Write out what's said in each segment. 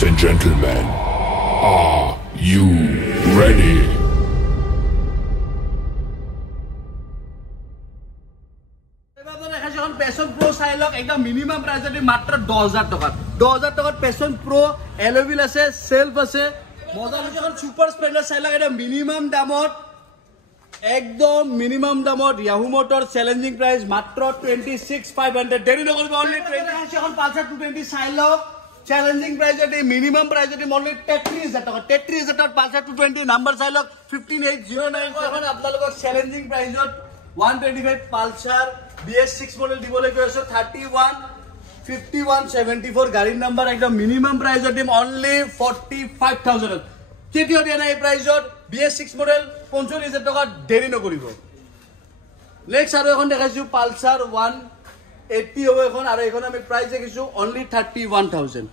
Ladies and gentlemen, are you ready? Passion Pro চাইলক একদম minimum প্ৰাইসতে মাত্ৰ 10000 টাকা 10000 টাকাত Passion Pro এলভিল আছে সেলফ আছে মজা লাগে সুপার স্প্লেন্ডার চাইলক এটা মিনিমাম দামত একদম মিনিমাম দামত ইয়াহু মোটর চ্যালেঞ্জিং প্রাইস মাত্ৰ 26500 দেৰি নকৰিব অনলি 20 এখন পালসার 220 চাইলক চ্যালেঞ্জিং প্রাইসতে মিনিমাম প্রাইসতে অনলি 33000 টাকা 33000 টাকাত পালসার 220 নাম্বার চাইলক 15809 এখন আপোনালোকৰ চ্যালেঞ্জিং প্ৰাইসত 125 পালসাৰ BS6 মডেল দিবলৈ গৈ আছে 315174 গাড়ীৰ নাম্বাৰ একদম মিনিমাম প্ৰাইসত দিম অনলি 45000 কেতিয়া দিয়া নাই প্ৰাইসত BS6 মডেল 45000 টাকা দেৰি নকৰিব নেক্সট আৰু এখন দেখাইছো পালসাৰ 180 হ'ব এখন আৰু এখন আমি প্ৰাইস দেখিছো অনলি 31000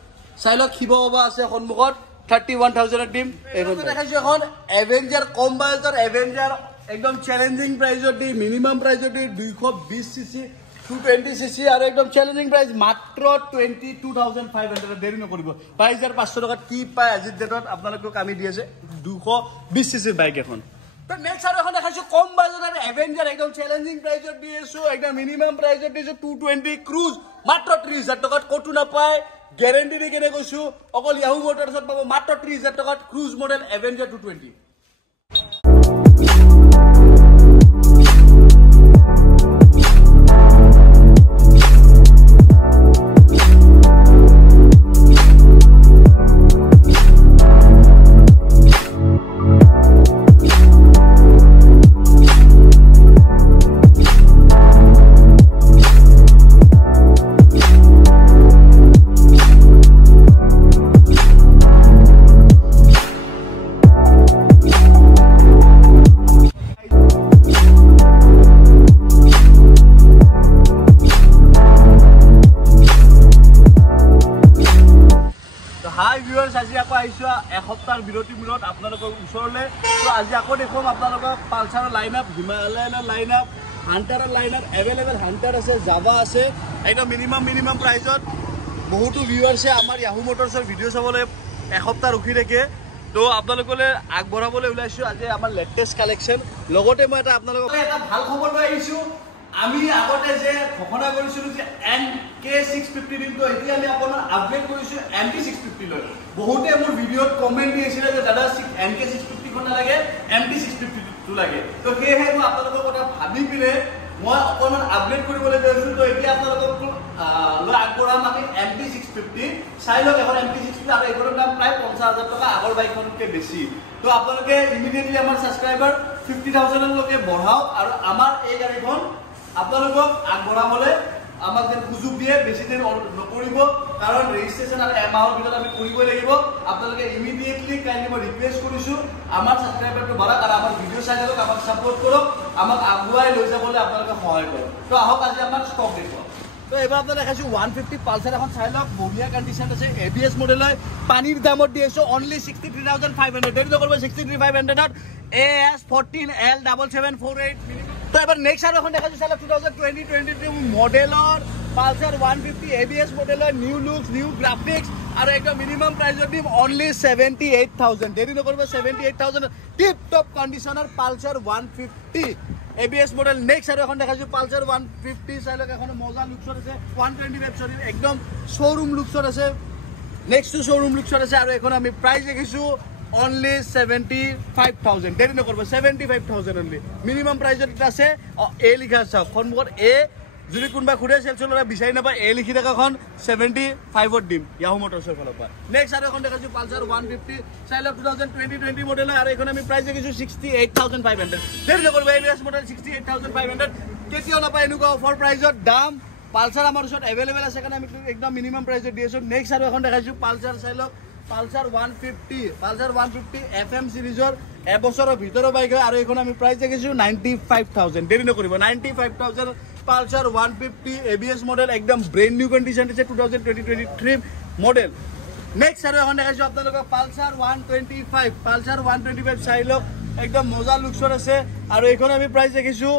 চাইলক খিব বাবা আছে সন্মুখত 31000 দিম এখন দেখাইছো এখন এভেঞ্জাৰ কম বাজেটৰ এভেঞ্জাৰ একদম চ্যালেঞ্জিং প্রাইসত দি মিনিমাম প্রাইসত দি 220 সিসি 220 সিসি আর একদম চ্যালেঞ্জিং প্রাইস মাত্র 22500 দেরি নকৰিব 22500 টাকাত কি পায় আজি ডেটত আপোনালোকক আমি দি আছে 220 সিসি বাইক এখন তো নেক্সট আৰু এখন দেখাইছো কম বাজেটৰ এভেঞ্জাৰ একদম চ্যালেঞ্জিং প্ৰাইসত দি আছো একদম মিনিমাম প্ৰাইসত দিছো 220 ক্ৰুজ মাত্ৰ 30000 টাকাত কটো নাপায় গ্যাৰান্টি দি কেনে কৈছো অকল ইয়াহু মোটৰছত পাব মাত্ৰ 30000 টাকাত ক্ৰুজ মডেল এভেঞ্জাৰ 220 হাই ভিউয়াৰ্স আজি আকৌ আইছো এসপ্তাহৰ বিৰতি মূলত আপোনালোকৰ ওচৰলে তো আজি আকৌ দেখুৱাম আপোনালোকক পালসাৰৰ লাইনআপ হিমালয়ানৰ লাইনআপ হান্টাৰৰ লাইনআপ এভেইলেবল হান্টাৰ আছে জাভা আছে একদম মিনিমাম প্ৰাইসত বহুতো ভিউয়াৰ্সে আমাৰ ইয়াহু মোটৰছৰ ভিডিও চাবলৈ এসপ্তাহ ৰখি থাকে তো আপোনালোকলৈ আগবঢ়াবলৈ ওলাইছো আজি আমাৰ লেটেষ্ট কালেকচন লগতে মই এটা আপোনালোকক এটা ভাল খবৰ লৈ আহিছো আমি আগতে যে ঘোষণা কৰিছিলো যে NK650 দিনটো এতিয়া আমি আপোনাৰ আপডেট কৰিছো MT650 লৈ বহুতে মোৰ ভিডিওত কমেন্ট দিছিলে যে দাদা NK650 খন লাগে MT650 টো লাগে তো হেহে মই আপোনালোকৰ কথা ভাবি পিনে মই অকমান আপডেট কৰিবলৈ গৈছো তো এতিয়া আপোনালোকক লৈ আগবঢ়াম আমি MT650 চাইলক এখন MT650 আৰু এখনৰ দাম প্ৰায় 50000 টকা আগৰ বাইকখনতকৈ বেছি তো আপোনালোকে ইমিডিয়েটলি আমাৰ সাবস্ক্ৰাইবাৰ 50000 লৈকে বঢ়াওক আৰু আমাৰ এই গাড়ীখন আপোনালোকক আগবঢ়াবলৈ আমাক যেন সুযোগ দিয়ে বেছি দিন নকৰিব কাৰণ ৰেজিষ্ট্ৰেচন আৰু এমাহৰ ভিতৰত আমি কৰিবই লাগিব আপোনালোকে ইমিডিয়েটলি কাইন্ডলি মই ৰিকুৱেষ্ট কৰিছো আমাৰ সাবস্ক্ৰাইবাৰটো বঢ়াওক আৰু আমাৰ ভিডিও চাই থাকক আমাক সাপোৰ্ট কৰক আমাক আগুৱাই লৈ যাবলৈ আপোনালোকে সহায় কৰক তো আহক আজি আমাৰ ষ্টক দেখুৱাম তো এবাৰ আপোনালোকে দেখাইছো 150 পালসাৰ এখন চাই লওক বঢ়িয়া কণ্ডিশ্যন আছে ABS মডেল হয় পানীৰ দামত দি আছো অনলি 63500 দেৰি নকৰিব 63500 ত AS14L7748 তো এবাৰ নেক্সট আৰু এখন দেখাইছো চাই লওক 2022 মডেলৰ পালসাৰ 150 ABS মডেলৰ নিউ লুকস নিউ গ্ৰাফিক্স আৰু একদম মিনিমাম প্ৰাইসত দিম অনলি 78000 দেৰি নকৰিব 78000 টিপ টপ কণ্ডিশ্যনৰ পালসাৰ 150 ABS মডেল নেক্সট আৰু এখন দেখাইছো পালসাৰ 150 চাইলক এখন মজা লুকছৰ আছে 125 সৰি একদম শোৰুম লুকছৰ আছে নেক্সট টু শোৰুম লুকছৰ আছে আৰু এখন আমি প্ৰাইস দেখিছো only 75000 দেৰি নকৰিব 75000 only মিনিমাম প্ৰাইসত আছে এ লিখা আছে সন্মুখত এ যদি কোনবা খুৰে সেলছলৰা বিচাৰি নাপায় এ লিখি থাকাখন 75 দিম ইয়াহু মোটৰছৰ ফালৰ পৰা নেক্সট আৰু এখন দেখাইছো পালসাৰ 150 চাইলক 2020 মডেল আৰু এখন আমি প্ৰাইস দেখিছো 68500 দেৰি নকৰিব ABS মডেল 68500 কেতিয়াও নাপায় এনেকুৱা অফাৰ প্ৰাইসত দাম পালসাৰ আমাৰ ওচৰত এভেইলেবল আছে কাৰণ আমি একদম মিনিমাম প্ৰাইসত দি আছো নেক্সট আৰু এখন দেখাইছো পালসাৰ চাইলক পালসাৰ 150 FM সিৰিজৰ এবছৰৰ ভিতৰৰ বাইক হয় আৰু এখন আমি প্ৰাইস দেখিছো 95000 দেৰি নকৰিব 95000 পালসাৰ 150 ABS মডেল একদম ব্ৰেন্ড নিউ কন্ডিশন আছে 2023 মডেল নেক্সট আৰু এখন দেখাইছো আপোনালোকক পালসাৰ 125 চাইলক একদম মজা লুকছৰ আছে আৰু এখন আমি প্ৰাইস দেখিছো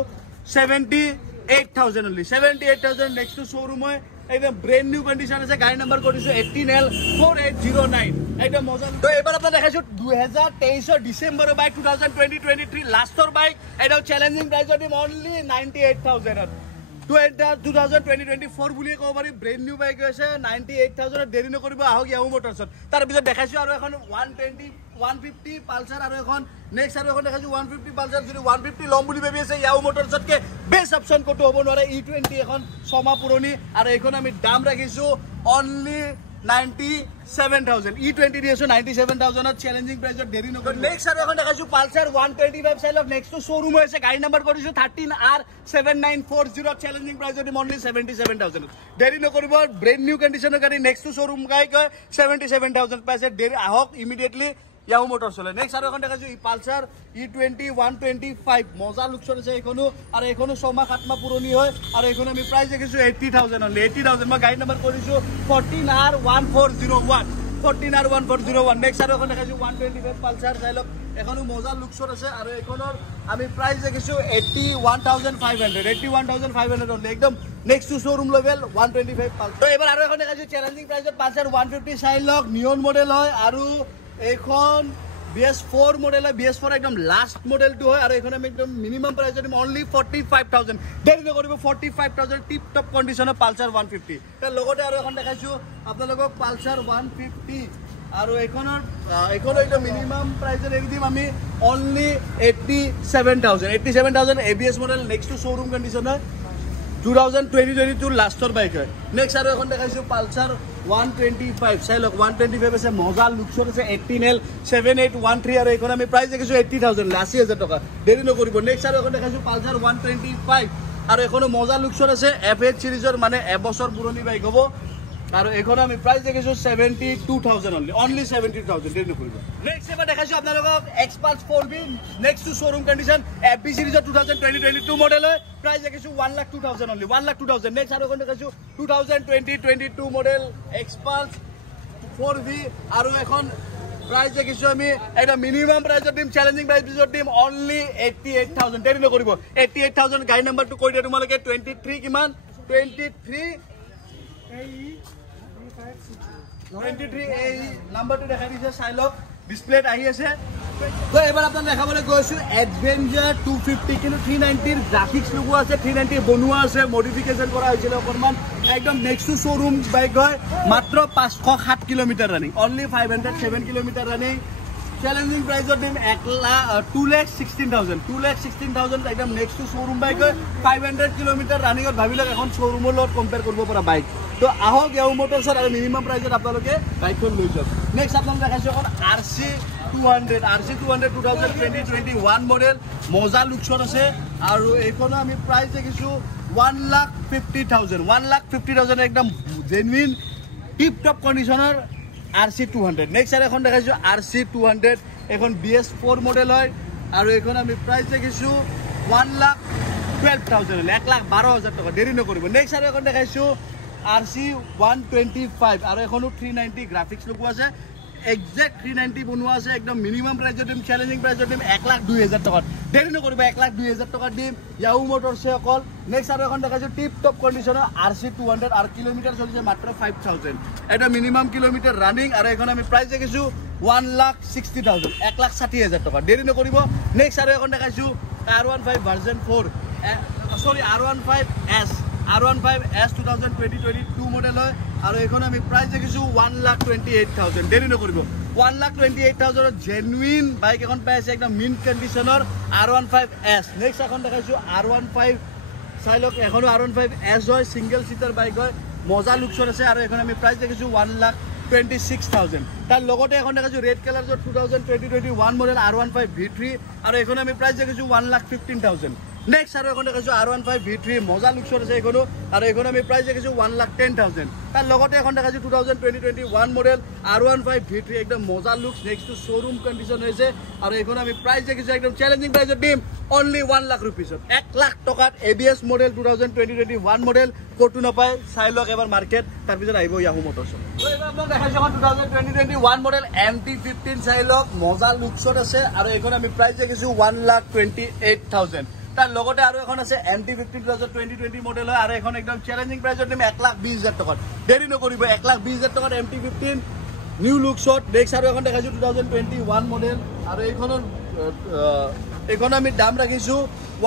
70 78,000 only 78,000 next to showroom হয় একদম ব্র্যান্ড নিউ কন্ডিশন আছে গাড়ি নাম্বার কৰিছো 18L4809 একদম মজা তো এবাৰ আপোনাক দেখাইছো 2023 ডিসেম্বৰৰ বাইক 2023 লাষ্টৰ বাইক এটা চ্যালেঞ্জিং প্ৰাইচত দিম অনলি 98,000 2024 বুলি ক'ব পাৰি ব্ৰেণ্ড নিউ বাইক আছে 98,000 দেৰি নকৰিব আহক ইয়াহু মোটৰছত তাৰ পিছত দেখাইছো আৰু এখন 150 পালসাৰ আৰু এখন নেক্সট আৰু এখন দেখাইছো 150 পালসাৰ যদি 150 লম বুলি ভাবি আছে ইয়াহু মোটৰছতকে বেষ্ট অপচন কত হ'ব নোৱাৰে E20 এখন ছমা পুৰণি আৰু এখন আমি দাম ৰাখিছো অনলি 97,000 E20 দিছো 97,000 চ্যালেঞ্জিং প্ৰাইচত দেৰি নকৰি নেক্সট আৰু এখন দেখাইছো পালসাৰ 125 চাইলক নেক্সট টু শোৰুম হৈছে গাড়ি নাম্বাৰ কৰিছো 13R7940 চ্যালেঞ্জিং প্ৰাইচত দিম অনলি 77,000 দেৰি নকৰিব ব্ৰেণ্ড নিউ কন্ডিশনৰ গাড়ি নেক্সট টু শোৰুম গাই 77,000 পাইছে দেৰি আহক ইমিডিয়েটলি ইয়াহু মোটৰ চলে নেক্সট আৰু এখন দেখাইছো পালসাৰ E20 125 মজা লুকছৰ আছে এখনো আৰু এখনো 6 মাহ 7 মাহ পুৰণি হয় আৰু এখনো আমি প্ৰাইস দেখিছো 80,000 অনলি 80,000 মই গাড়ি নাম্বাৰ কৰিছো 14R1401 নেক্সট আৰু এখন দেখাইছো 125 পালসাৰ চাইলক এখনো মজা লুকছৰ আছে আৰু এখনৰ আমি প্ৰাইস দেখিছো 81,500 অনলি একদম next to showroom level 125 Pulsar তো এবাৰ আৰু এখন দেখাইছো চ্যালেঞ্জিং প্ৰাইসত পালসাৰ 150 চাইলক নিয়ন মডেল হয় আৰু এখন BS4 মডেল হয় BS4 একদম লাস্ট মডেলটো হয় আৰু এখন আমি একদম মিনিমাম প্ৰাইসত দিম অনলি 45,000 দেৰি নকৰিব 45,000 টিপ টপ কন্ডিশনৰ পালসাৰ 150 তাৰ লগতে আৰু এখন দেখাইছো আপোনালোকক পালসাৰ 150 আৰু এখনৰ একদম মিনিমাম প্ৰাইসত এৰি দিম আমি only 87,000 ABS model next to showroom condition হয় 2022 লাস্টৰ বাইক হয় নেক্সট আৰু এখন দেখাইছো পালসাৰ 125 চাইলক 125 আছে মজা লুকছৰ আছে 18L7813 আৰু এখন আমি প্ৰাইস দেখিছো 80,000 80,000 টকা দেৰি নকৰিব নেক্সট আৰু এখন দেখাইছো পালসাৰ 125 আৰু এখনো মজা লুকছৰ আছে FH সিৰিজৰ মানে এবছৰ পুৰণি বাইক হ'ব আৰু এখন আমি প্ৰাইস দেখিছো 72,000 অনলি 72,000 দেৰি নকৰিব নেক্সট এবাৰ দেখাইছো আপোনালোকক Xpulse 4B next to showroom condition FB সিৰিজৰ 2022 মডেল হয় প্ৰাইস দেখিছো 1,02,000 অনলি 1,02,000 নেক্সট আৰু এখন দেখাইছো 2022 মডেল Xpulse 4B আৰু এখন প্ৰাইস দেখিছো আমি এটা মিনিমাম প্ৰাইসত দিম চ্যালেঞ্জিং প্ৰাইসত দিম অনলি 88,000 দেৰি নকৰিব 88,000 গাড়ি নাম্বাৰটো কৈ দিয়া তোমালোকে 23 কিমান 23 এই নাম্বাৰটো দেখাই দিছে চাইলক ডিসপ্লেত আহি আছে তো এবাৰ আপোনাক দেখাবলৈ গৈছো এডভেঞ্চাৰ 250 কিন্তু 390 ৰ গ্ৰাফিক্স লগোৱা আছে 390 বনোৱা আছে মডিফিকেশন কৰা হৈছিল অকমান একদম নেক্সট টু শোৰুম বাইক হয় মাত্ৰ 507 kilometre running only 507 kilometre running challenging প্ৰাইসত দিম 2,16,000 একদম নেক্সট টু শোৰুম বাইক হয় 500 কিলোমিটাৰ ৰানিংত ভাবিলক এখন শোৰুমৰ লগত কম্পেয়াৰ কৰিব পৰা বাইক তো আহক ইয়াহু মোটৰছত আৰু মিনিমাম প্ৰাইসত আপোনালোকে বাইকখন লৈ যাওক নেক্সট আপোনাক দেখাইছো এখন RC200 2021 মডেল মজা লুকছৰ আছে আৰু এইখন আমি প্ৰাইস দেখিছো 1,50,000 একদম জেনুইন টিপ টপ কন্ডিশনৰ RC200 নেক্সট আৰু এখন দেখাইছো RC200 এখন BS4 মডেল হয় আৰু এখন আমি প্ৰাইস দেখিছো 1,12,000 1,12,000 টকা দেৰি নকৰিব নেক্সট আৰু এখন দেখাইছো RC125 আৰু এখনো 390 গ্ৰাফিক্স লগোৱা আছে এক্সাক্ট 390 বনোৱা আছে একদম মিনিমাম প্ৰাইসত দিম চ্যালেঞ্জিং প্ৰাইসত দিম 1,02,000 টকা দেৰি নকৰিব 1,02,000 টকা দিম ইয়াহু মোটৰছে অকল নেক্সট আৰু এখন দেখাইছো টিপ টপ কন্ডিশনৰ RC200 আৰু কিলোমিটাৰ চলিছে মাত্ৰ 5,000 এটা মিনিমাম কিলোমিটাৰ ৰানিং আৰু এখন আমি প্ৰাইস দেখিছো 1,60,000 1,60,000 টকা দেৰি নকৰিব নেক্সট আৰু এখন দেখাইছো R15 ভাৰ্জন 4 সৰি R15S 2022 মডেল হয় আৰু এখন আমি প্ৰাইস দেখিছো 1,28,000 দেৰি নকৰিব 1,28,000 জেনুইন বাইক এখন পাইছে একদম মিন কন্ডিশনৰ R15S নেক্সট এখন দেখাইছো R15 চাইলক এখনো R15S হয় সিঙ্গেল সিটাৰ বাইক হয় মজা লুকছৰ আছে আৰু এখন আমি প্ৰাইস দেখিছো 1,26,000 তাৰ লগতে এখন দেখাইছো red colour 2021 model R15 V3 আৰু এখন আমি প্ৰাইস দেখিছো 1,15,000 নেক্সট আৰু এখন দেখাইছো R15 V3 মজা লুকছৰ আছে এখনো আৰু এখন আমি প্ৰাইস দেখিছো 1,10,000 তাৰ লগতে এখন দেখাইছো 2021 মডেল R15 V3 একদম মজা looks next to showroom condition হৈছে আৰু এখন আমি প্ৰাইস দেখিছো একদম চ্যালেঞ্জিং প্ৰাইসত দিম অনলি 1 লাখ রুপিসত 1 লাখ টকাত ABS মডেল 2021 মডেল কটো নাপায় চাইলক এবাৰ মাৰ্কেট তাৰ পিছত আহিব ইয়াহু মোটৰছ তো এবাৰ আপোনাক দেখাইছো 2021 মডেল MT15 চাইলক মজা লুকছত আছে আৰু এখন আমি প্ৰাইস দেখিছো 1,28,000 তাৰ লগতে আৰু এখন আছে MT-15 2020 মডেল হয় আৰু এখন একদম চ্যালেঞ্জিং প্ৰাইজৰ দিম 1,20,000 টকা দেৰি নকৰিব 1,20,000 টকাৰ MT-15 নিউ লুকছত নেক্সট আৰু এখন দেখাইছো 2021 মডেল আৰু এইখন আমি দাম ৰাখিছো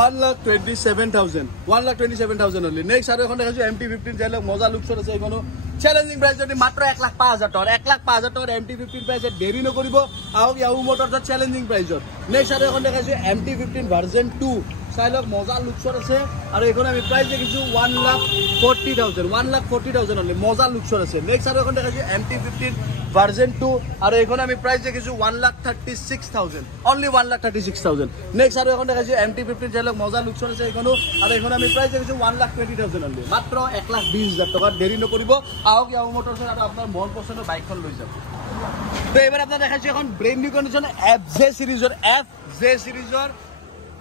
1,27,000 only নেক্সট আৰু এখন দেখাইছো MT-15 যাইলক মজা লুকছত আছে এইখনো চ্যালেঞ্জিং প্ৰাইজ যদি মাত্ৰ 1,05,000 টকা 1,05,000 টকাৰ MT-15 প্ৰাইজ দেৰি নকৰিব আহক ইয়াহু মোটৰছত চ্যালেঞ্জিং প্ৰাইজত নেক্সট আৰু এখন দেখাইছো MT-15 ভাৰ্জন 2 চাইলক মজা লুকছত আছে আৰু এইখন আমি প্ৰাইজ দেখিছো 1,40,000 only মজা লুকছত আছে নেক্সট আৰু এখন দেখাইছো MT-15 ভাৰ্জন 2 আৰু এইখন আমি প্ৰাইজ দেখিছো 1,36,000 only 1,36,000 নেক্সট আৰু এখন দেখাইছো MT-15 চাইলক মজা লুকছত আছে এইখনো আৰু এইখন আমি প্ৰাইজ দেখিছো 1,20,000 only মাত্ৰ 1,20,000 টকা দেৰি নকৰিব আহক ইয়াহু মোটৰছত আৰু আপোনাৰ মন পছন্দৰ বাইকখন লৈ যাব তো এবাৰ আপোনাক দেখাইছো এখন ব্ৰেণ্ড নিউ কণ্ডিশ্যন FJ সিৰিজৰ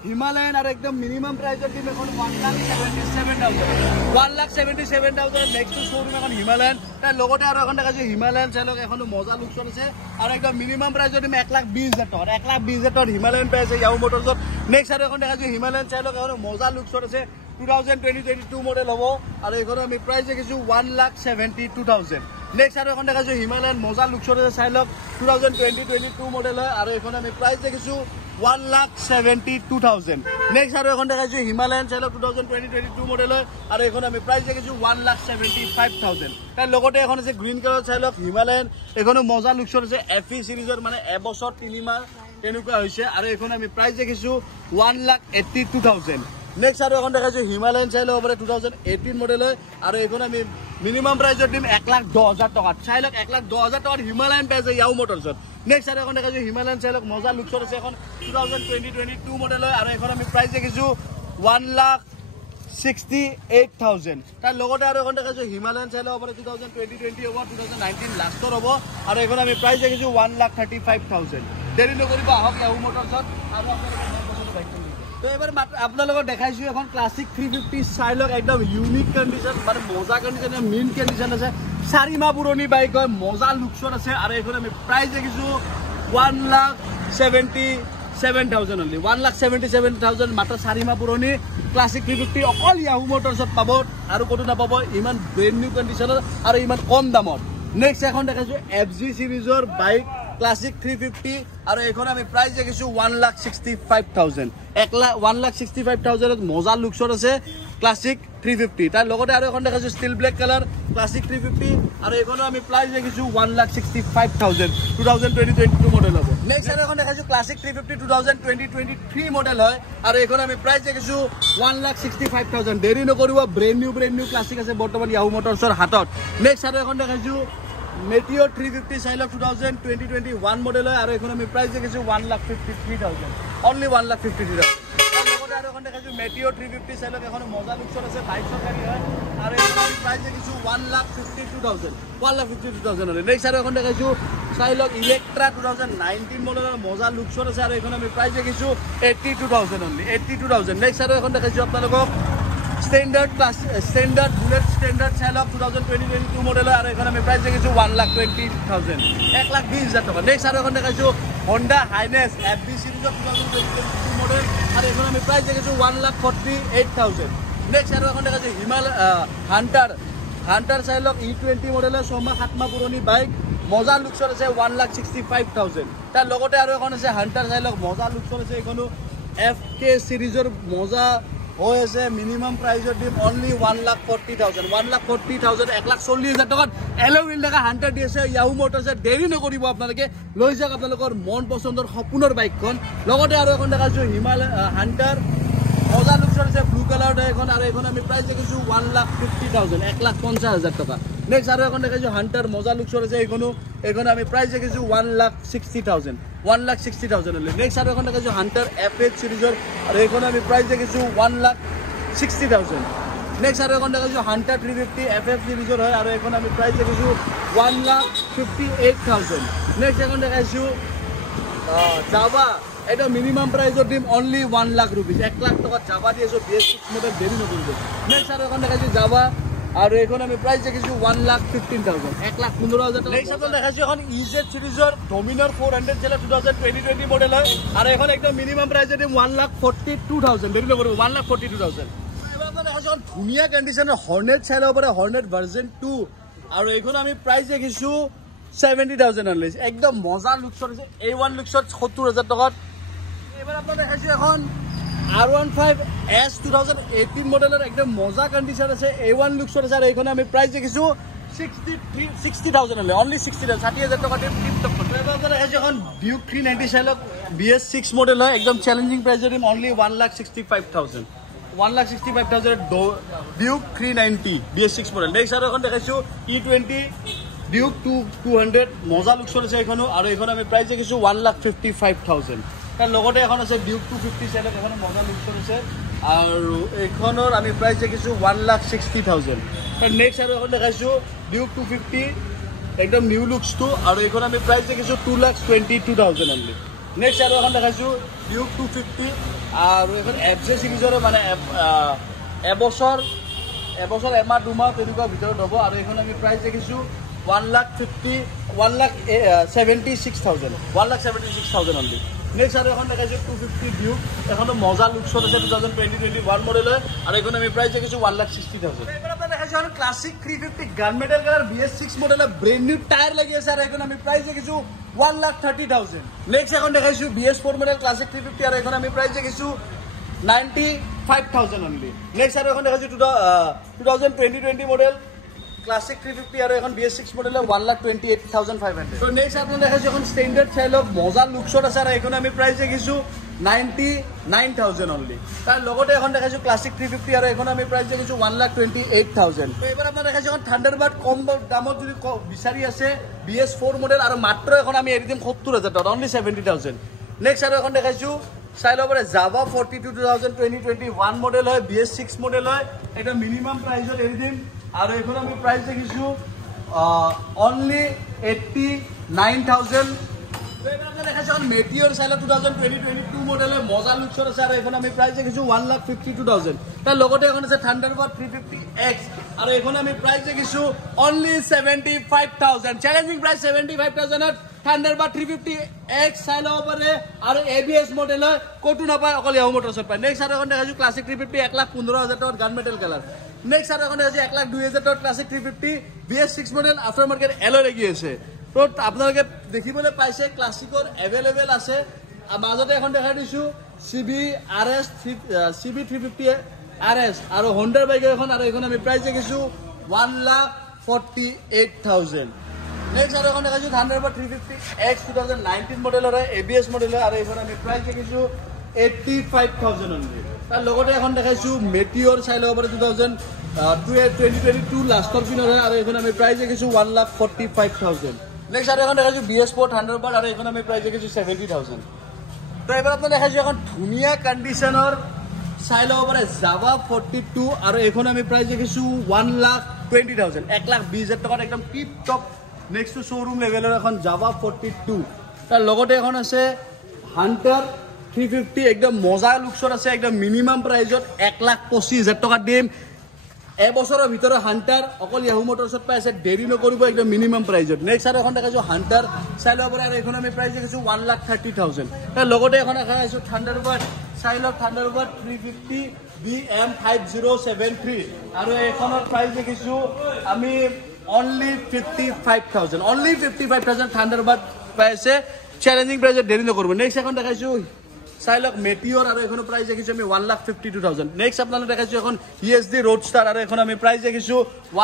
হিমালয়ান আৰু একদম মিনিমাম প্ৰাইজৰ দিম এখন 1,77,000 নেক্সট শোৰুম এখন হিমালয়ান তাৰ লগতে আৰু এখন দেখাইছো হিমালয়ান চাইলক এখন মজা লুকছত আছে আৰু একদম মিনিমাম প্ৰাইজৰ দিম 1,20,000 টকা 1,20,000 টকাৰ হিমালয়ান পাই আছে ইয়াহু মোটৰছত নেক্সট আৰু এখন দেখাইছো হিমালয়ান চাইলক এখন মজা লুকছত আছে 2022 মডেল হ'ব আৰু এইখন আমি প্ৰাইজ দেখিছো 1,72,000 নেক্সট আৰু এখন দেখাইছো হিমালয়ান মজা লুকছত আছে চাইলক 2022 মডেল হয় আৰু এইখন আমি প্ৰাইজ দেখিছো 1,72,000 নেক্সট আৰু এখন দেখাইছো হিমালয়ান চাইলক 2022 মডেল হয় আৰু এইখন আমি প্ৰাইজ দেখিছো 1,75,000 তাৰ লগতে এখন আছে গ্ৰীণ কালাৰ চাইলক হিমালয়ান এইখনো মজা লুকছত আছে FE সিৰিজৰ মানে এবছৰ 3 মাহ তেনেকুৱা হৈছে আৰু এইখন আমি প্ৰাইজ দেখিছো 1,82,000 নেক্সট আৰু এখন দেখাইছো হিমালয়ান চাইলক হ'ব 2018 মডেল হয় আৰু এইখন আমি মিনিমাম প্ৰাইজৰ দিম 1,10,000 টকা চাইলক 1,10,000 টকাৰ হিমালয়ান পাই আছে ইয়াহু মোটৰছত নেক্সট আৰু এখন দেখাইছো হিমালয়ান চাইলক মজা লুকছত আছে এখন 2022 মডেল হয় আৰু এইখন আমি প্ৰাইজ দেখিছো 1,68,000 তাৰ লগতে আৰু এখন দেখাইছো হিমালয়ান চাইলক হ'ব 2020 হ'ব 2019 লাষ্টৰ হ'ব আৰু এইখন আমি প্ৰাইজ দেখিছো 1,35,000 দেৰি নকৰিব আহক ইয়াহু মোটৰছত আৰু তো এবাৰ আপোনালোকক দেখাইছো এখন ক্লাছিক 350 চাইলক একদম ইউনিক কণ্ডিশ্যন মানে মজা কণ্ডিশ্যন মেইন কণ্ডিশ্যন আছে 4 মাহ পুৰণি বাইক হয় মজা লুকছত আছে আৰু এইখন আমি প্ৰাইজ দেখিছো 1,77,000 only 1,77,000 মাত্ৰ 4 মাহ পুৰণি ক্লাছিক 350 অকল ইয়াহু মোটৰছত পাব আৰু ক'তো নাপাব ইমান ব্ৰেণ্ড নিউ কণ্ডিশ্যনৰ আৰু ইমান কম দামত নেক্সট এখন দেখাইছো FG সিৰিজৰ বাইক ক্লাছিক 350 আৰু এইখন আমি প্ৰাইজ দেখিছো 1,65,000 1,65,000 মজা লুকছত আছে ক্লাছিক 350 তাৰ লগতে আৰু এখন দেখাইছো ষ্টিল ব্লেক কালাৰ ক্লাছিক 350 আৰু এইখনো আমি প্ৰাইজ দেখিছো 1,65,000 2022 মডেল হ'ব নেক্সট আৰু এখন দেখাইছো ক্লাছিক 350 2023 মডেল হয় আৰু এইখন আমি প্ৰাইজ দেখিছো 1,65,000 দেৰি নকৰিব ব্ৰেণ্ড নিউ ক্লাছিক আছে বৰ্তমান ইয়াহু মোটৰছৰ হাতত নেক্সট আৰু এখন দেখাইছো মেটিঅ 350 চাইলক 2021 মডেল হয় আৰু এইখন আমি প্ৰাইজ দেখিছো 1,53,000 only 1,53,000 লগতে আৰু এখন দেখাইছো মেটিঅ 350 চাইলক এখন মজা লুকছত আছে 22 গাড়ী হয় আৰু এইখন আমি প্ৰাইজ দেখিছো 1,52,000 নেক্সট আৰু এখন দেখাইছো চাইলক ইলেক্ট্ৰা 2019 মডেলৰ মজা লুকছত আছে আৰু এইখন আমি প্ৰাইজ দেখিছো 82,000 only 82,000 নেক্সট আৰু এখন দেখাইছো আপোনালোকক স্ট্যান্ডাৰ্ড বুলেট স্ট্যান্ডাৰ্ড চাইলক 2022 মডেল আৰু এখন আমি প্ৰাইজ দেখিছো 1,20,000 1,20,000 টকা নেক্সট আৰু এখন দেখাইছো হন্ডা হাইনেস FB সিৰিজৰ 2022 মডেল আৰু এখন আমি প্ৰাইজ দেখিছো 1,48,000 নেক্সট আৰু এখন দেখাইছো হান্টাৰ চাইলক E20 মডেলৰ 6 মাহ 7 মাহ পুৰণি বাইক মজা লুকছত আছে 1,65,000 তাৰ লগতে আৰু এখন আছে হান্টাৰ চাইলক মজা লুকছত আছে এইখনো FK সিৰিজৰ মজা হৈ আছে মিনিমাম প্ৰাইজৰ দিম অনলি 1,40,000 1,40,000 টকাত এলো হুইল থকা হান্টাৰ দি আছে ইয়াহু মোটৰছে দেৰি নকৰিব আপোনালোকে লৈ যাওক আপোনালোকৰ মন পছন্দৰ সপোনৰ বাইকখন লগতে আৰু এখন দেখাইছো হিমালয় হান্টাৰ মজা লুকছত আছে ব্লু কালাৰ এখন আৰু এখন আমি প্ৰাইজ দেখিছো 1,50,000 1,50,000 টকা নেক্সট আৰু এখন দেখাইছো হান্টাৰ মজা লুকছত আছে এখন আমি প্ৰাইজ দেখিছো 1,60,000 1,60,000 নেক্সট আৰু এখন দেখাইছো হান্টাৰ FH সিৰিজৰ আৰু এখন আমি প্ৰাইজ দেখিছো 1,60,000 নেক্সট আৰু এখন দেখাইছো হান্টাৰ 350 FF সিৰিজৰ হয় আৰু এখন আমি প্ৰাইজ দেখিছো 1,58,000 নেক্সট এখন দেখাইছো জাভা এটা মিনিমাম প্ৰাইজৰ দিম অনলি 1 লাখ रुपीस 1 লাখ টকা জাভা দি আছো BS6 মডেল দেৰি নকৰিব নেক্সট আৰু এখন দেখাইছো জাভা আৰু এখন আমি প্ৰাইস দেখিছো 1,15,000 1,15,000 নেক্সট आपण দেখাইছো এখন EZ সিৰিজৰ ডমিনাৰ 400 জেলা 2020 মডেল হয় আৰু এখন একদম মিনিমাম প্ৰাইস দি 1,42,000 ধৰি লব 1,42,000 এবাৰ आपण দেখাইছো ধুনিয়া কন্ডিশনৰ হৰ্নেট চাইল ওপৰে হৰ্নেট ভাৰ্জন 2 আৰু এখন আমি প্ৰাইস দেখিছো 70,000 অনলি একদম মজা লুকছৰ আছে A1 লুকছৰ 70,000 টকাত এবাৰ आपण দেখাইছো এখন R15S 2018 মডেলৰ একদম মজা কন্ডিশন আছে A1 লুকছৰ আছে আৰু এখন আমি প্ৰাইস দেখিছো 60,000 only 60,000 টকা টিপ টপ এবাৰ দেখাইছো এখন Duke 390 চাইলক BS6 মডেল হয় একদম চ্যালেঞ্জিং প্ৰাইস দিম only 1,65,000 1,65,000 Duke 390 BS6 model next আৰু এখন দেখাইছো E20 Duke 200 মজা লুকছৰ আছে এখনো আৰু এখন আমি প্ৰাইস দেখিছো 1,55,000 তাৰ লগতে এখন আছে Duke 250 চাইলক এখন মজা লুকছৰ আছে আৰু এখনৰ আমি প্ৰাইস দেখিছো 1,60,000 তাৰ নেক্সট আৰু এখন দেখাইছো Duke 250 একদম নিউ লুকস টু আৰু এখন আমি প্ৰাইস দেখিছো 2,22,000 অনলি নেক্সট আৰু এখন দেখাইছো Duke 250 আৰু এখন FJ সিৰিজৰ মানে এবছৰ এমাহ দুমাহ তেনেকুৱা ভিতৰত হ'ব আৰু এখন আমি প্ৰাইস দেখিছো 1,76,000 অনলি নেক্সট আৰু এখন দেখাইছো 250 Duke এখনো মজা লুকছৰ আছে 2021 মডেল হয় আৰু এখন আমি প্ৰাইস দেখিছো 1,60,000 এবাৰ आपण দেখাইছো আৰু Classic 350 gun metal colour BS6 model brand new tyre লাগি আছে আৰু এখন আমি প্ৰাইস দেখিছো 1,30,000 নেক্সট এখন দেখাইছো BS4 মডেল ক্লাসিক 350 আৰু এখন আমি প্ৰাইস দেখিছো 95,000 অনলি নেক্সট আৰু এখন দেখাইছো 2020 মডেল ক্লাসিক 350 আৰু এখন BS6 মডেল 1,28,500 তো নেক্সট आपण দেখাইছো এখন স্ট্যান্ডার্ড চাইলক মজা লুকছৰ আছে আৰু এখন আমি প্ৰাইস দেখিছো 99,000 অনলি তাৰ লগতে এখন দেখাইছো ক্লাসিক 350 আৰু এখন আমি প্ৰাইস দেখিছো 1,28,000 তো এবাৰ आपण দেখাইছো এখন থান্ডাৰবাৰ্ড কম দামত যদি বিচাৰি আছে BS4 মডেল আৰু মাত্ৰ এখন আমি এৰি দিম 70,000 টকা অনলি 70,000 নেক্সট আৰু এখন দেখাইছো চাইল ওপৰে Java 42 2021 মডেল হয় BS6 মডেল হয় এটা মিনিমাম প্ৰাইসত এৰি দিম আৰু এখন আমি প্ৰাইস দেখিছো only 89,000 এবাৰ দেখাইছো এখন মেটিয়ৰ চাইল 2022 মডেল মজা লুকছৰ আছে আৰু এখন আমি প্ৰাইস দেখিছো 1,52,000 তাৰ লগতে এখন আছে থান্ডাৰবাৰ্ড 350X আৰু এখন আমি প্ৰাইস দেখিছো only 75,000 চ্যালেঞ্জিং প্ৰাইস 75,000 ত থান্ডারবার্ড 350X চাইল ওপরে আর ABS মডেল হয় কোটো নাপায় অকল ইয়াহু মোটরসত পায় নেক্সট আর এখন দেখাইছো ক্লাসিক 350 1,15,000 টাকার গান মেটাল কালার নেক্সট আর এখন দেখাইছো 1,02,000 টাকার classic 350 BS6 model after market এলো লাগি আছে তো আপোনালোকে দেখিবলৈ পাইছে ক্লাসিকৰ अवेलेबल আছে মাজতে এখন দেখাই দিছো CB 350 RS আৰু Honda বাইক এখন আৰু এখন আমি প্ৰাইস দেখিছো 1,48,000 নেক্সট আৰু এখন দেখাইছো থান্ডাৰবাৰ্ড 350X 2019 মডেলৰ ABS মডেল আৰু এখন আমি প্ৰাইস দেখিছো 85,000 অনলি তাৰ লগতে এখন দেখাইছো মেটিয়ৰ চাইল ওপৰে 2022 লাষ্টৰ পিনৰ আৰু এখন আমি প্ৰাইস দেখিছো 1,45,000 নেক্সট আৰু এখন দেখাইছো BS4 থান্ডাৰবাৰ্ড আৰু এখন আমি প্ৰাইস দেখিছো 70,000 তো এবাৰ আপুনি দেখাইছো এখন ধুনিয়া কন্ডিশনৰ চাইল ওপৰে Java 42 আৰু এখন আমি প্রাইস দেখিছো 1,20,000 1,20,000 টকাত একদম tip top next to showroom লেভেলৰ এখন Java 42 তাৰ লগতে এখন আছে Hunter 350 একদম মজা লুকছৰ আছে একদম মিনিমাম প্ৰাইসত 1,25,000 টকা দিম এবছৰৰ ভিতৰত Hunter অকল ইয়াহু মোটৰসত পাইছে দেৰি নকৰিব একদম মিনিমাম প্ৰাইসত নেক্সট আৰু এখন দেখাইছো Hunter চাইলৰ পৰা আৰু এখন আমি প্ৰাইস দেখিছো 1,30,000 তাৰ লগতে এখন দেখাইছো থান্ডাৰবাৰ্ড চাইলৰ থান্ডাৰবাৰ্ড 350 BM5073 আৰু এখনৰ প্ৰাইস দেখিছো আমি only 55,000 থান্ডাৰবাৰ্ড পাইছে চ্যালেঞ্জিং প্ৰাইসে দেৰি নকৰব নেক্সট এখন দেখাইছো চাইলক মেটিয়ৰ আৰু এখন প্রাইস দেখিছো আমি 1,52,000 নেক্সট আপোনালোক দেখাইছো এখন ESD রোডস্টার আৰু এখন আমি প্ৰাইস দেখিছো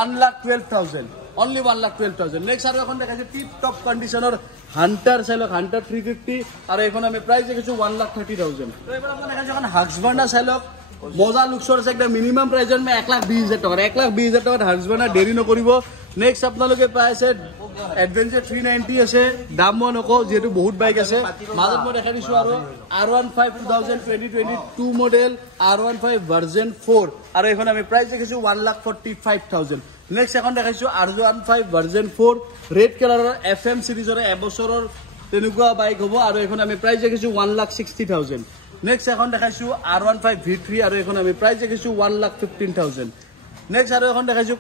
1,12,000 only 1,12,000 নেক্সট আৰু এখন দেখাইছো টিপ টপ কন্ডিশনৰ হান্টাৰ চাইলক হান্টাৰ 350 আৰু এখন আমি প্ৰাইস দেখিছো 1,30,000 তো এবাৰ আপোনালোক দেখাইছো এখন হাক্সবাৰ্না চাইলক মজা লুকছৰ আছে একদম মিনিমাম প্ৰাইসত মে 1,20,000 টাকা 1,20,000 টাকাত হাক্সবাৰ্না দেৰি নকৰিব নেক্সট আপোনালোকে পাইছে এডভেঞ্চাৰ 390 আছে দাম নকো যেহেতু বহুত বাইক আছে মাজত মই দেখাই দিছো আৰু R15 2022 মডেল R15 ভাৰ্জন 4 আৰু এখন আমি প্রাইস দেখিছো 1,45,000 নেক্সট এখন দেখাইছো R15 ভার্জন 4 রেড কালাৰৰ FM সিৰিজৰ এবছৰৰ তেনেকুৱা বাইক হ'ব আৰু এখন আমি প্ৰাইস দেখিছো 1,60,000 নেক্সট এখন দেখাইছো R15 V3 আৰু এখন আমি প্ৰাইস দেখিছো 1,15,000 নেক্সট আৰু এখন দেখাইছোঁ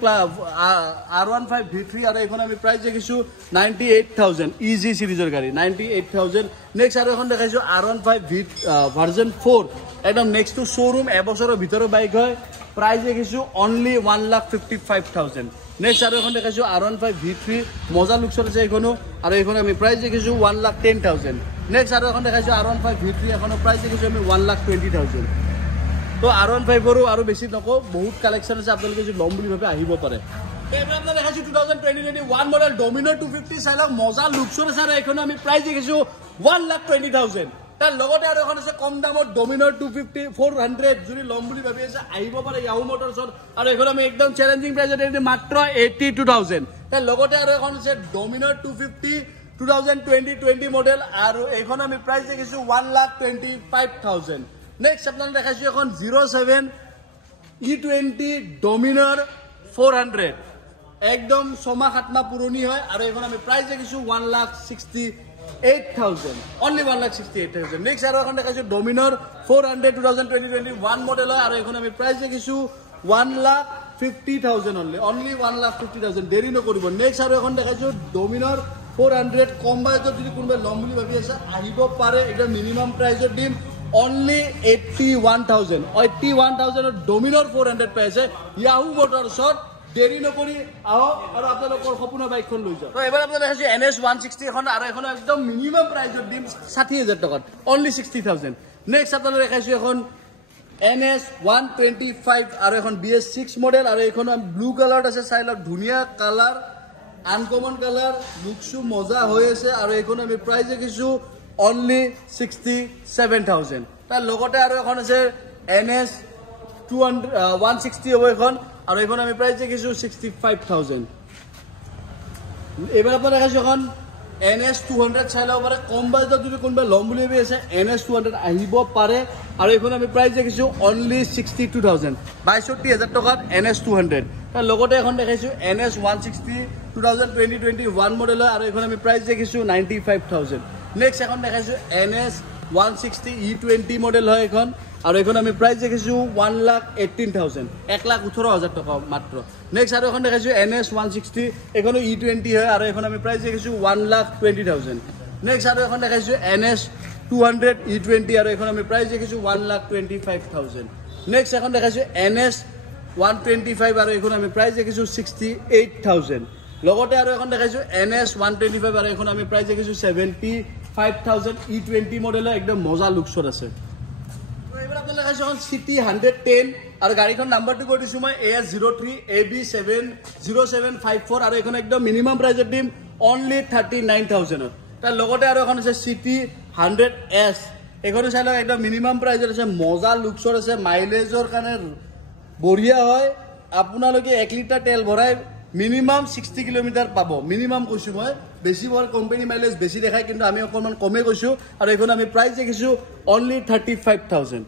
R15 V3 আৰু এইখন আমি প্ৰাইচ দেখিছোঁ 98,000 ইজি সিৰিজৰ গাড়ী 98,000 নেক্সট আৰু এখন দেখাইছোঁ R15 ভাৰ্জন 4 একদম নেক্সট টু শ্বৰুম এবছৰৰ ভিতৰৰ বাইক হয় প্ৰাইচ দেখিছোঁ অনলি 1,55,000 নেক্সট আৰু এখন দেখাইছোঁ R15 V3 মজা লুকছৰ আছে এইখনো আৰু এইখন আমি প্ৰাইচ দেখিছোঁ 1,10,000 নেক্সট আৰু এখন দেখাইছোঁ R15 V3 এখনৰ প্ৰাইচ দেখিছোঁ আমি 1,20,000 তো R15 আৰু বেছি নকওঁ বহুত কালেকশ্যন আছে আপোনালোকে যদি ল'ম বুলি ভাবে আহিব পাৰে এইবাৰ আপোনাক দেখাইছোঁ 2021 মডেল ডমিনাৰ 250 চাই লওক মজা লুকছৰ আছে আৰু এইখন আমি প্ৰাইচ দেখিছোঁ 1,20,000 তাৰ লগতে আৰু এখন আছে কম দামত ডমিনাৰ 250 400 যদি ল'ম বুলি ভাবি আছে আহিব পাৰে ইয়াহু মটৰছত আৰু এইখন আমি একদম চেলেঞ্জিং প্ৰাইচত এনে মাত্ৰ 82,000 তাৰ লগতে আৰু এখন আছে ডমিনাৰ 250 2020 মডেল আৰু এইখন আমি প্ৰাইচ দেখিছোঁ 1,25,000 নেক্সট আপোনাক দেখাইছোঁ এখন 07 E20 ডমিনাৰ 400 একদম 6-7 মাহ পুৰণি হয় আৰু এইখন আমি প্ৰাইচ দেখিছোঁ 1,68,000 অনলি 1,68,000 নেক্সট আৰু এখন দেখাইছোঁ ডমিনাৰ 400 2021 মডেল হয় আৰু এইখন আমি প্ৰাইচ দেখিছোঁ 1,50,000 অনলি 1,50,000 দেৰি নকৰিব নেক্সট আৰু এখন দেখাইছোঁ ডমিনাৰ 400 কম বাজেটত যদি কোনোবাই ল'ম বুলি ভাবি আছে আহিব পাৰে একদম মিনিমাম প্ৰাইচত দিম অনলি 81,000 ডমিনাৰ 400 পাই আছে ইয়াহু মটৰছত দেৰি নকৰি আহক আৰু আপোনালোকৰ সপোনৰ বাইকখন লৈ যাওক তো এবাৰ আপোনালোকে দেখাইছোঁ NS 160 এখন আৰু এখন একদম মিনিমাম প্ৰাইচত দিম 60,000 টকাত অনলি 60,000 নেক্সট আপোনালোকে দেখাইছোঁ এখন NS 125 আৰু এখন BS6 মডেল আৰু এইখন ব্লু কালাৰত আছে চাই লওক ধুনীয়া কালাৰ আনকমন কালাৰ লুকছু মজা হৈ আছে আৰু এইখন আমি প্ৰাইচ দেখিছোঁ অনলি 67,000 তাৰ লগতে আৰু এখন আছে NS 160 হ'ব এখন আৰু এইখন আমি প্ৰাইচ দেখিছোঁ 65,000 এইবাৰ আপোনাৰ দেখাইছোঁ এখন NS 200 চাই ল'ব পাৰে কম বাজেটত যদি কোনোবাই ল'ম বুলি ভাবি আছে NS 200 আহিব পাৰে আৰু এইখন আমি প্ৰাইচ দেখিছোঁ অনলি 62,000 62,000 টকাত NS 200 তাৰ লগতে এখন দেখাইছোঁ NS 160 2021 মডেল হয় আৰু এইখন আমি প্ৰাইচ দেখিছোঁ 95,000 নেক্সট এখন দেখাইছোঁ NS 160 E20 মডেল হয় এখন আৰু এইখন আমি প্ৰাইচ দেখিছোঁ 1,18,000 1,18,000 টকা মাত্ৰ নেক্সট আৰু এখন দেখাইছোঁ NS 160 এইখনো E20 হয় আৰু এইখন আমি প্ৰাইচ দেখিছোঁ 1,20,000 নেক্সট আৰু এখন দেখাইছোঁ NS 200 E20 আৰু এইখন আমি প্ৰাইচ দেখিছোঁ 1,25,000 নেক্সট এখন দেখাইছোঁ NS 125 আৰু এইখন আমি প্ৰাইচ দেখিছোঁ 68,000 লগতে আৰু এখন দেখাইছোঁ NS 125 আৰু এইখন আমি প্ৰাইচ দেখিছোঁ 75,000 E20 মডেলৰ একদম মজা লুকছৰ আছে তো এইবাৰ আপোনালোকে দেখাইছোঁ এখন CT 110 আৰু গাড়ীখন নাম্বাৰটো কৈ দিছোঁ মই AS03 AB70754 আৰু এইখন একদম মিনিমাম প্ৰাইচত দিম অনলি 39,000 তাৰ লগতে আৰু এখন আছে CT 100S এইখনো চাই লওক একদম মিনিমাম প্ৰাইচত আছে মজা লুকছৰ আছে মাইলেজৰ কাৰণে বঢ়িয়া হয় আপোনালোকে 1 লিটাৰ তেল ভৰাই মিনিমাম 60 কিলোমিটাৰ পাব মিনিমাম কৈছোঁ মই বেছি বৰ কোম্পানী মাইলেজ বেছি দেখায় কিন্তু আমি অকণমান কমে কৈছোঁ আৰু এইখন আমি প্ৰাইচ দেখিছোঁ অনলি 35,000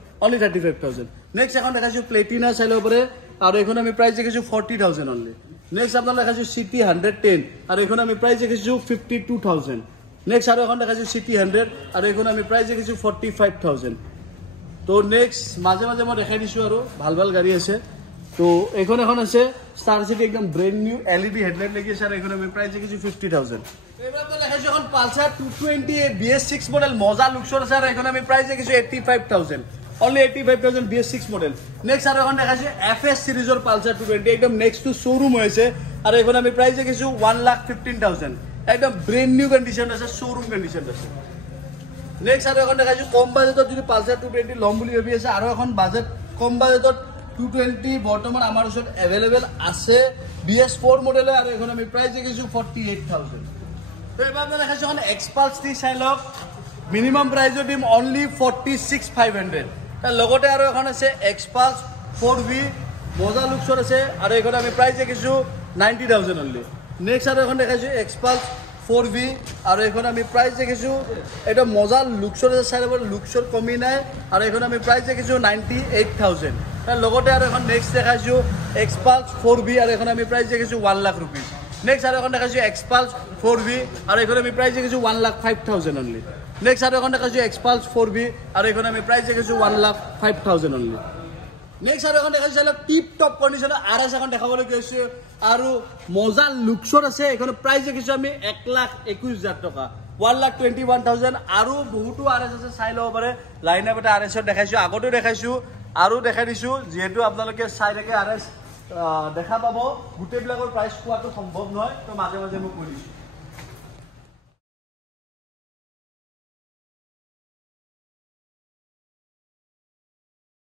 নেক্সট এখন দেখাইছোঁ প্লেটিনা চাই ল'ব পাৰে আৰু এইখন আমি প্ৰাইচ দেখিছোঁ 40,000 অনলি নেক্সট আপোনাক দেখাইছোঁ CT 110 আৰু এইখন আমি প্ৰাইচ দেখিছোঁ 52,000 নেক্সট আৰু এখন দেখাইছোঁ CT 100 আৰু এইখন আমি প্ৰাইচ দেখিছোঁ 45,000 তো নেক্সট মাজে মাজে মই দেখাই দিছোঁ আৰু ভাল ভাল গাড়ী আছে তো এইখন এখন আছে ষ্টাৰ চিটি একদম ব্ৰেণ্ড নিউ LED হেডলাইট লাগি আছে আৰু এইখন আমি প্ৰাইচ দেখিছোঁ 50,000 এইবাৰ আপোনাক দেখাইছোঁ এখন পালচাৰ 220 BS6 মডেল মজা লুকছৰ আছে আৰু এইখন আমি প্ৰাইচ দেখিছোঁ 85,000 অনলি 85,000 BS6 মডেল নেক্সট আৰু এখন দেখাইছোঁ FS সিৰিজৰ পালচাৰ 220 একদম নেক্সট টু শ্বৰুম হৈছে আৰু এইখন আমি প্ৰাইচ দেখিছোঁ 1,15,000 একদম ব্ৰেণ্ড নিউ কণ্ডিশ্যন আছে শ্বৰুম কণ্ডিশ্যন আছে নেক্সট আৰু এখন দেখাইছোঁ কম বাজেটত যদি পালচাৰ 220 ল'ম বুলি ভাবি আছে আৰু এখন বাজেট কম বাজেটত 220 বৰ্তমান আমাৰ ওচৰত এভেইলেবল আছে BS4 মডেল আৰু এখন আমি প্ৰাইচ দেখিছোঁ 48,000 তো এবাৰ মই দেখাইছোঁ এখন এক্সপালছ টি চাই লওক মিনিমাম প্ৰাইচত দিম অনলি 46,500 তাৰ লগতে আৰু এখন আছে এক্সপালছ 4V মজা লুকছৰ আছে আৰু এইখন আমি প্ৰাইচ দেখিছোঁ 90,000 অনলি নেক্সট আৰু এখন দেখাইছোঁ এক্সপালছ 4V আৰু এইখন আমি প্ৰাইচ দেখিছোঁ এটা মজা লুকছৰ আছে চাই ল'ব লুকছৰ কমি নাই আৰু এইখন আমি প্ৰাইচ দেখিছোঁ 98,000 তাৰ লগতে আৰু এখন নেক্সট দেখাইছোঁ এক্সপালছ 4V আৰু এইখন আমি প্ৰাইচ দেখিছোঁ 1 লাখ ৰুপিজ নেক্সট আৰু এখন দেখাইছোঁ এক্সপালছ 4V আৰু এইখন আমি প্ৰাইচ দেখিছোঁ 1,05,000 অনলি নেক্সট আৰু এখন দেখাইছোঁ এক্সপালছ 4V আৰু এইখন আমি প্ৰাইচ দেখিছোঁ 1,05,000 অনলি নেক্সট আৰু এখন দেখাইছোঁ চাই টিপ টপ কণ্ডিশ্যনৰ RS এখন দেখাবলৈ গৈছোঁ আৰু মজা লুকছত আছে এইখন প্ৰাইচ দেখিছোঁ আমি 1,21,000 টকা 1,21,000 আৰু বহুতো RS আছে চাই ল'ব পাৰে লাইন আপ এটা RS দেখাইছোঁ আগতেও দেখাইছোঁ আৰু দেখাই দিছোঁ যিহেতু আপোনালোকে চাই থাকে RS দেখা পাব গোটেইবিলাকৰ প্ৰাইচ পোৱাটো সম্ভৱ নহয় তো মাজে মাজে মই কৈ দিছোঁ